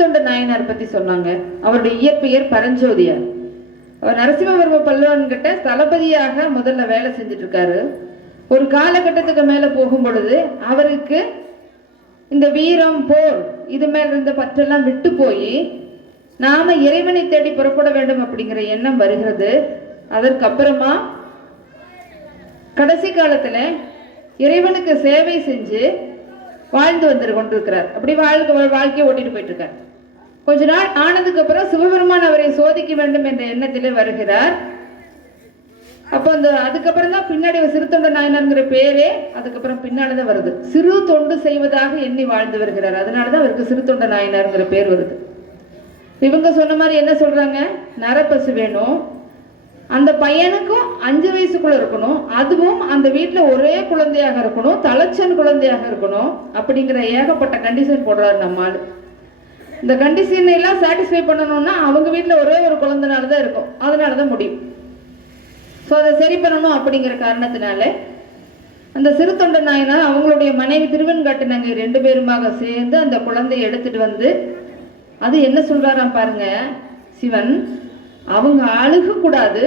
தொண்ட நாயனார் பத்தி சொன்னாங்க. அவருடைய இயற்பெயர் பரஞ்சோதியார். அவர் நரசிம்மவர்ம பல்லவன் கிட்ட தளபதியாக முதல்ல வேலை செஞ்சுட்டு இருக்காரு. ஒரு காலகட்டத்துக்கு மேல போகும் பொழுது அவருக்கு இந்த வீரம் போர் இது மேல இருந்த பற்றெல்லாம் விட்டு போய் நாம இறைவனை தேடி புறப்பட வேண்டும் அப்படிங்கிற எண்ணம் வருகிறது. அதற்கப்புறமா கடைசி காலத்துல இறைவனுக்கு சேவை செஞ்சு வாழ்ந்து வந்து கொண்டிருக்கிறார். அப்படி வாழ்க்கையை ஓட்டிட்டு போயிட்டு இருக்கார். கொஞ்ச நாள் ஆனதுக்கு அப்புறம் சிவபெருமான் அவரை சோதிக்க வேண்டும் என்ற எண்ணத்திலே வருகிறார். அப்ப அதுக்கப்புறம் தான் பின்னாடி சிறு தொண்ட நாயனார்ங்கிற பேரே அதுக்கப்புறம் பின்னால்தான் வருது. சிறு தொண்டு செய்வதாக எண்ணி வாழ்ந்து வருகிறார். அதனாலதான் அவருக்கு சிறு தொண்ட நாயனார்ங்கிற பேர் வருது. இவங்க சொன்ன மாதிரி என்ன சொல்றாங்க, நரப்பசு வேணும், அந்த பையனுக்கும் 5 வயசுக்குள்ள இருக்கணும், அதுவும் அந்த வீட்டுல ஒரே குழந்தையாக இருக்கணும், தலைச்சன் குழந்தையாக இருக்கணும் அப்படிங்கிற ஏகப்பட்ட கண்டிஷன் போடுறாரு நம்மால். இந்த கண்டிஷன் எல்லாம் சாட்டிஸ்ஃபை பண்ணணும்னா அவங்க வீட்டுல ஒரே ஒரு குழந்தைனாலதான் இருக்கும், அதனாலதான் முடியும். ஸோ அதை சரி பண்ணணும் அப்படிங்கிற காரணத்தினால அந்த சிறு தொண்ட நாயனார் அவங்களுடைய மனைவி திருவெண்காட்டு 2 பேருமாக சேர்ந்து அந்த குழந்தையை எடுத்துட்டு வந்து, அது என்ன சொல்றாராம் பாருங்க சிவன், அவங்க அழுக கூடாது,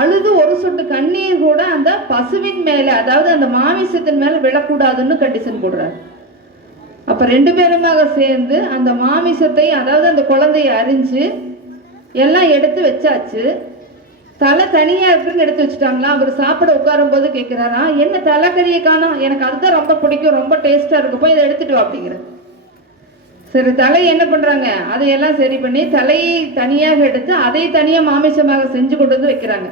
அழுது ஒரு சொட்டு கண்ணீர் கூட அந்த பசுவின் மேல, அதாவது அந்த மாமிசத்தின் மேல விழக்கூடாதுன்னு கண்டிஷன் போடுறாரு. அப்ப 2 பேருமாக சேர்ந்து அந்த மாமிசத்தை, அதாவது அந்த குழந்தையை அரிஞ்சு எல்லாம் எடுத்து வச்சாச்சு. தலை தனியா இருக்குன்னு எடுத்து வச்சுட்டாங்களா. அவர் சாப்பிட உட்காரும் போது கேட்கிறாரா, என்ன தலைக்கறியை காணோம், எனக்கு அதுதான் ரொம்ப பிடிக்கும், ரொம்ப டேஸ்டா இருக்கு, போய் இதை எடுத்துட்டு வா அப்படிங்கிற. சரி, தலையை என்ன பண்றாங்க, அதையெல்லாம் சரி பண்ணி தலையை தனியாக எடுத்து அதை தனியா மாமிசமாக செஞ்சு கொண்டு வந்து வைக்கிறாங்க.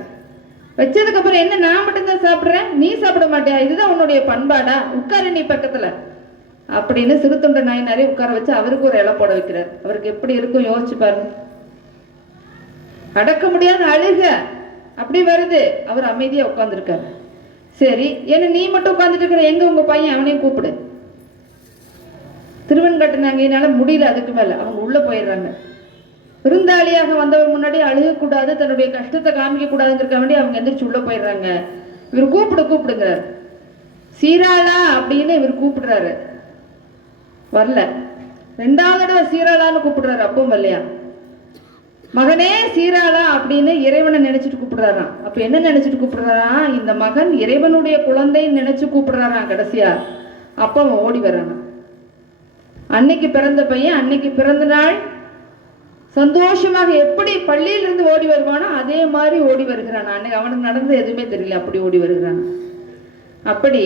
வச்சதுக்கு அப்புறம் என்ன, நான் மட்டும்தான் சாப்பிடுறேன், நீ சாப்பிட மாட்டியா, இதுதான் உன்னுடைய பண்பாடா, உட்காரு நீ பக்கத்துல அப்படின்னு சிறு தொண்ட நாயனாரே உட்கார வச்சு அவருக்கு ஒரு இலை போட வைக்கிறார். அவருக்கு எப்படி இருக்கும் யோசிச்சு பாருங்க. அடக்க முடியாத அழுக அப்படி வருது, அவர் அமைதியா உட்கார்ந்துருக்காரு. சரி, என்ன நீ மட்டும் உட்கார்ந்துட்டு இருக்கிற, எங்க உங்க பையன், அவனையும் கூப்பிடு. திருவெண்காட்டுனாங்கனால முடியல, அதுக்கு மேல அவங்க உள்ள போயிடுறாங்க. விருந்தாளியாக வந்தவர் முன்னாடி அழுகக்கூடாது, தன்னுடைய கஷ்டத்தை காமிக்க கூடாதுங்கிற வேண்டி அவங்க எந்திரிச்சு உள்ள போயிடுறாங்க. இவர் கூப்பிடுங்கிறார். சீராளா அப்படின்னு இவர் கூப்பிடுறாரு, வரல. 2வது தடவை சீராளான்னு கூப்பிடுறாரு, அப்பவும் வரலையா. மகனே சீராளா அப்படின்னு இறைவனை நினைச்சிட்டு கூப்பிடுறாராம். அப்ப என்ன நினைச்சிட்டு கூப்பிடுறாராம், இந்த மகன் இறைவனுடைய குழந்தைன்னு நினைச்சு கூப்பிடுறாராம் கடைசியா. அப்ப அவன் ஓடி வரானா. அன்னைக்கு பிறந்த பையன், அன்னைக்கு பிறந்த நாள் சந்தோஷமாக எப்படி பள்ளியிலிருந்து ஓடி வருவானோ அதே மாதிரி ஓடி வருகிறான். அன்னைக்கு அவனுக்கு நடந்தது எதுவுமே தெரியல, அப்படி ஓடி வருகிறான். அப்படி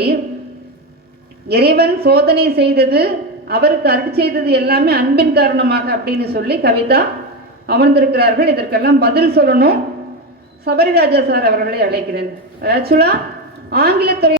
இறைவன் சோதனை செய்தது, அவருக்கு அருள் செய்தது எல்லாமே அன்பின் காரணமாக அப்படின்னு சொல்லி கவிதா அமர்ந்திருக்கிறார்கள். இதற்கெல்லாம் பதில் சொல்லணும். சபரிராஜா சார் அவர்களை அழைக்கிறேன். ஆக்சுவலா ஆங்கிலத்துறை